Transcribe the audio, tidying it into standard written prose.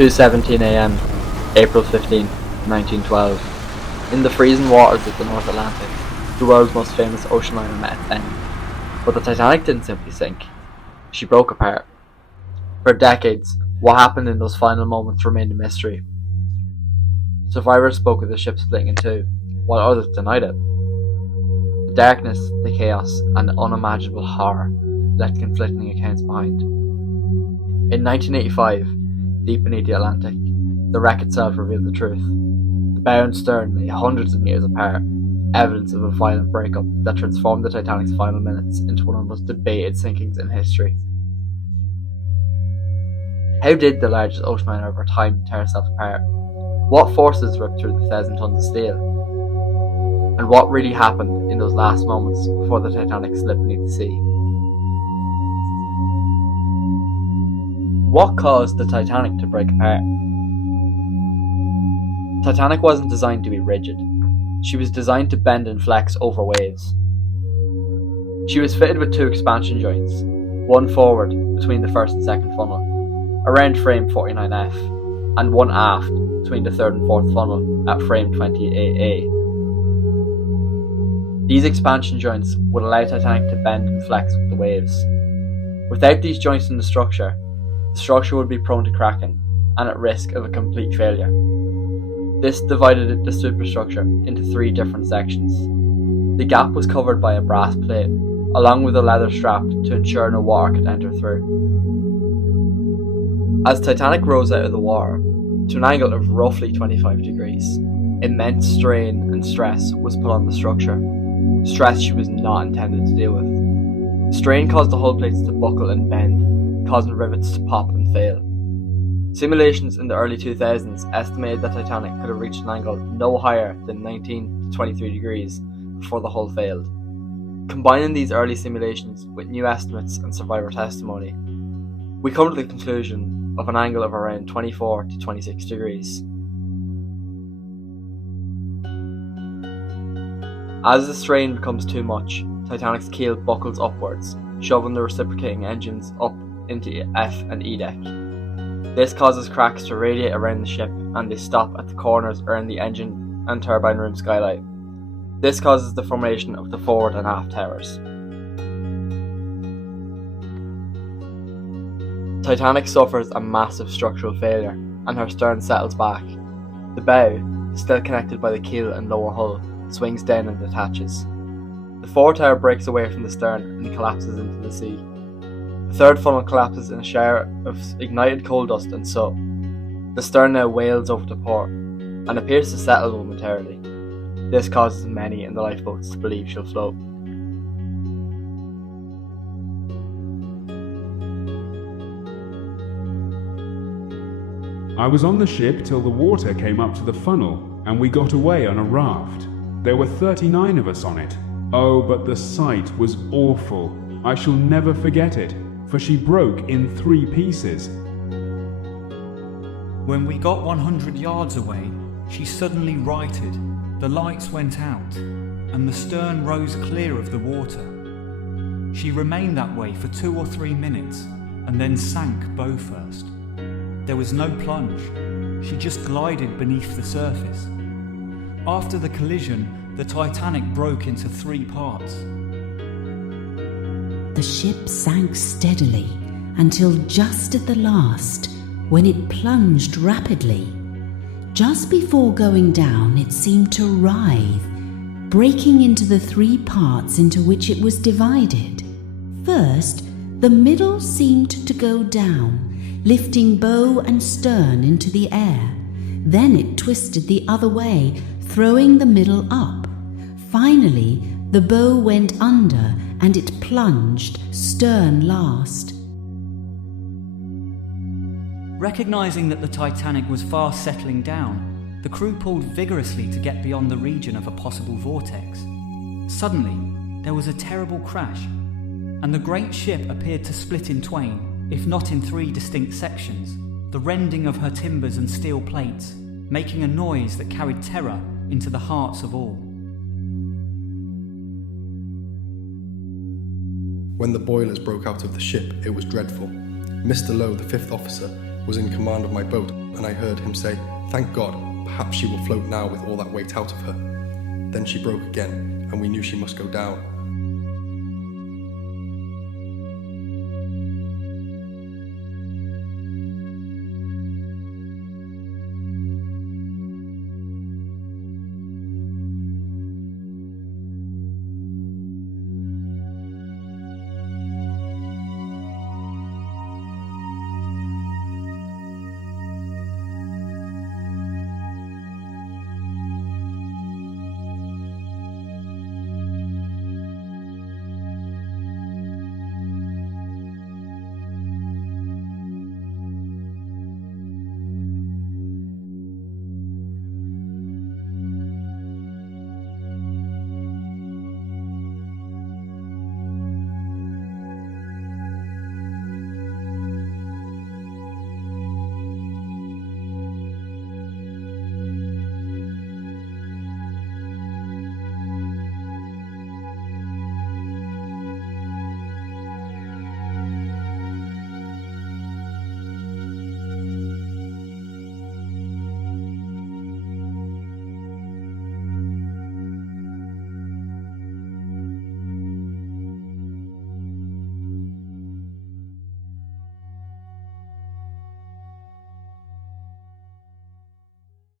2:17 a.m., April 15, 1912. In the freezing waters of the North Atlantic, the world's most famous ocean liner met its end. But the Titanic didn't simply sink. She broke apart. For decades, what happened in those final moments remained a mystery. Survivors spoke of the ship splitting in two, while others denied it. The darkness, the chaos, and the unimaginable horror left conflicting accounts behind. In 1985, deep beneath the Atlantic, the wreck itself revealed the truth. The bow and stern lay hundreds of meters apart, evidence of a violent breakup that transformed the Titanic's final minutes into one of the most debated sinkings in history. How did the largest ocean liner of our time tear itself apart? What forces ripped through the 1,000 tons of steel? And what really happened in those last moments before the Titanic slipped beneath the sea? What caused the Titanic to break apart? Titanic wasn't designed to be rigid. She was designed to bend and flex over waves. She was fitted with two expansion joints, one forward between the first and second funnel, around frame 49F, and one aft between the third and fourth funnel at frame 28A. These expansion joints would allow Titanic to bend and flex with the waves. Without these joints in the structure would be prone to cracking and at risk of a complete failure. This divided the superstructure into three different sections. The gap was covered by a brass plate, along with a leather strap to ensure no water could enter through. As Titanic rose out of the water, to an angle of roughly 25 degrees, immense strain and stress was put on the structure, stress she was not intended to deal with. Strain caused the hull plates to buckle and bend, causing rivets to pop and fail. Simulations in the early 2000s estimated that Titanic could have reached an angle no higher than 19 to 23 degrees before the hull failed. Combining these early simulations with new estimates and survivor testimony, we come to the conclusion of an angle of around 24 to 26 degrees. As the strain becomes too much, Titanic's keel buckles upwards, shoving the reciprocating engines up into F and E deck. This causes cracks to radiate around the ship, and they stop at the corners or in the engine and turbine room skylight. This causes the formation of the forward and aft towers. Titanic suffers a massive structural failure, and her stern settles back. The bow, still connected by the keel and lower hull, swings down and detaches. The fore tower breaks away from the stern and collapses into the sea. The third funnel collapses in a shower of ignited coal dust and soot. The stern now wails over to port, and appears to settle momentarily. This causes many in the lifeboats to believe she'll float. I was on the ship till the water came up to the funnel, and we got away on a raft. There were 39 of us on it. Oh, but the sight was awful. I shall never forget it, for she broke in 3 pieces. When we got 100 yards away, she suddenly righted, the lights went out, and the stern rose clear of the water. She remained that way for 2 or 3 minutes, and then sank bow first. There was no plunge, she just glided beneath the surface. After the collision, the Titanic broke into 3 parts. The ship sank steadily until just at the last, when it plunged rapidly. Just before going down, it seemed to writhe, breaking into the 3 parts into which it was divided. First, the middle seemed to go down, lifting bow and stern into the air. Then it twisted the other way, throwing the middle up. Finally, the bow went under and it plunged, stern last. Recognising that the Titanic was fast settling down, the crew pulled vigorously to get beyond the region of a possible vortex. Suddenly, there was a terrible crash, and the great ship appeared to split in twain, if not in 3 distinct sections, the rending of her timbers and steel plates, making a noise that carried terror into the hearts of all. When the boilers broke out of the ship, it was dreadful. Mr. Lowe, the 5th officer, was in command of my boat, and I heard him say, "Thank God, perhaps she will float now with all that weight out of her." Then she broke again, and we knew she must go down.